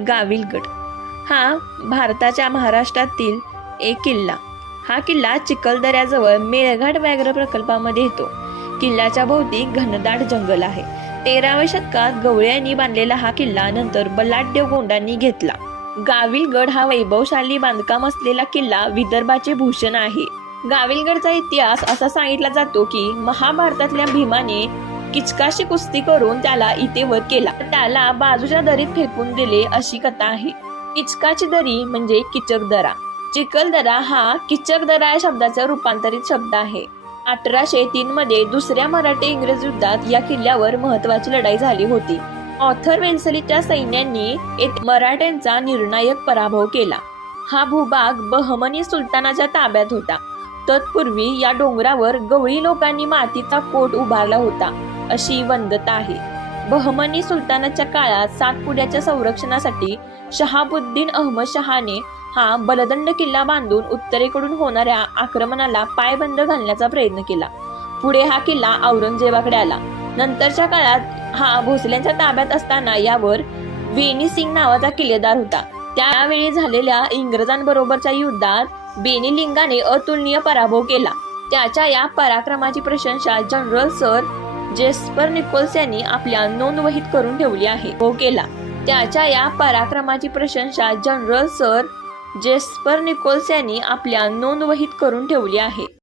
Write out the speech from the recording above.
गाविलगड. हा भारताच्या महाराष्ट्रातील एक किल्ला. हा किल्ला चिखलदऱ्याजवळ मेळघाट व्याघ्र प्रकल्पामध्ये येतो. किल्ल्याच्या भोवती घनदाट जंगल आहे. तेराव्या शतकात गवळ्यांनी बांधलेला हा किल्ला नंतर बलाढ्य गोंडांनी घेतला. गाविलगड हा वैभवशाली बांधकाम असलेला किल्ला विदर्भाचे भूषण आहे. गाविलगडचा इतिहास असा सांगितला जातो की महाभारतातल्या भीमाने किचकाशी कुस्ती करून त्याला इतेवर केला. त्याला बाजूच्या दरीत फेकून दिले अशी कथा आहे. किचकाची दरी म्हणजे किचक दरा. चिखलदरा हा किचक दरा या शब्दाचा रूपांतरित शब्द आहे. अठराशे तीन मध्ये दुसऱ्या मराठी इंग्रज युद्धात या किल्ल्यावर महत्वाची लढाई झाली होती. ऑथर वेल्सलीच्या सैन्यांनी मराठ्यांचा निर्णायक पराभव केला. हा भूभाग बहमनी सुलतानाच्या ताब्यात होता. तत्पूर्वी या डोंगरावर गवळी लोकांनी मातीचा कोट उभारला होता अशी वंदता आहे. बहमनी सुलतानाच्या काळात सातपुड्याच्या संरक्षणासाठी शहाबुद्दीन अहमद शहाने हा बलदंड किल्ला बांधून उत्तरेकडून होणाऱ्या आक्रमणाला पायबंद घालण्याचा प्रयत्न केला. पुढे हा किल्ला औरंगजेबाकडे आला. नंतरच्या काळात हा भोसल्यांच्या ताब्यात असताना यावर वेणी सिंग नावाचा किल्लेदार होता. त्यावेळी झालेल्या इंग्रजांबरोबरच्या युद्धात बेनिलिंगाने अतुलनीय पराभव केला. त्याच्या या पराक्रमाची प्रशंसा जनरल सर जेस्पर निकोल्स यांनी आपल्या नोंदवहीत करून ठेवली आहे. हो केला. त्याच्या या पराक्रमाची प्रशंसा जनरल सर जेस्पर निकोल्स यांनी आपल्या नोंदवहीत करून ठेवली आहे.